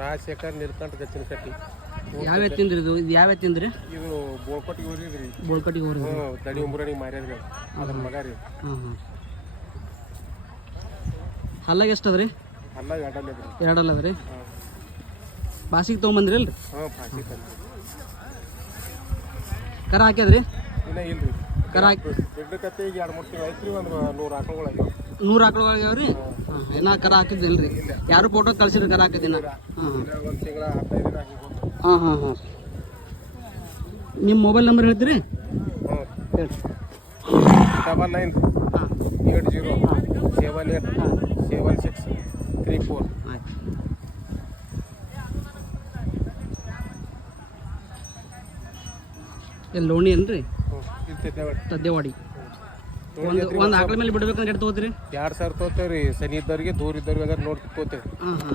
ರಾಜಶೇಖರ್ ನೀಲಕಂಠ ಗಚ್ಚಿನ ಕಟ್ಟಿ. ಯಾವ ಎತ್ತಿಂದ್ರಿ ಇದು? ಇದು ಯಾವ ಎತ್ತಿಂದ್ರಿ? ಇದು ಬೋಳ್ಕೊಟ್ಟಿಗೆ ಊರಿದ್ರಿ. ಬೋಳ್ಕಟ್ಟಿಗೆ ಹೋರಿ. ದಡಿ ಉಂಬ್ರಣಿಗೆ ಮಾರ್ಯಾದ್ರಿ ಅದ್ರ ಮಗ ರೀ. ಹಾಂ ಹಲ್ಲಾಗ ಎಷ್ಟು ಅದ್ರಿ? ಅಲ್ಲ ಎರಡಲ್ಲದ್ರಿ. ಎರಡಲ್ಲ ಅದ್ರಿ. ಬಾಸಿಗೆ ತೊಗೊಂಬಂದ್ರಿ ಅಲ್ರಿ? ಪಾಸಿ ತಂದ್ರಿ. ಕರ ಹಾಕ್ಯದ್ರಿ? ಇನ್ನ ಇಲ್ರಿ. ಕರ ಹಾಕಿ ದೊಡ್ಡ ಕತ್ತೆ ಈಗ 2-3 ತಿಂಗಳು ಐತ್ರಿ. ಒಂದು 100 ಆಕಳುಗಳಾಗ್ಯಾವ. 100 ಆಕಳುಗಳಾಗ್ಯಾವ್ರಿ? ಹಾಂ ಇನ್ನೂ ಕರ ಹಾಕಿದ್ದಿಲ್ರಿ? ಯಾರು ಫೋಟೋ ಕಳ್ಸಿರಿ ಕರ ಹಾಕಿದ್ದಿನ? ಹಾಂ ಒಂದು ತಿಂಗಳ 15 ದಿನ ಹಾಂ ಹಾಂ ಹಾಂ. ನಿಮ್ಮ ಮೊಬೈಲ್ ನಂಬರ್ ಹೇಳ್ತೀರಿ? ಹೇಳಿ. 99 ಹಾಂ 80 78 76 34. ಆಯ್ತು. ಎಲ್ಲಿ ಲೋಣಿ ಏನ್ರಿ? ತದ್ದೇವಾಡಿ. ಒಂದು ಆಕಳ ಮೇಲೆ ಬಿಡ್ಬೇಕಂದ್ರೆ ಎಷ್ಟು ತೊಗೋತೀರಿ? 2000 ತೊಗೋತೇವ್ರಿ. ಸನಿ ಇದ್ದವ್ರಿಗೆ ದೂರ ಇದ್ದವ್ರಿಗೆ ಅದ್ರ ನೋಡಿ ತೊಗೋತೇವೆ. ಹಾಂ ಹಾಂ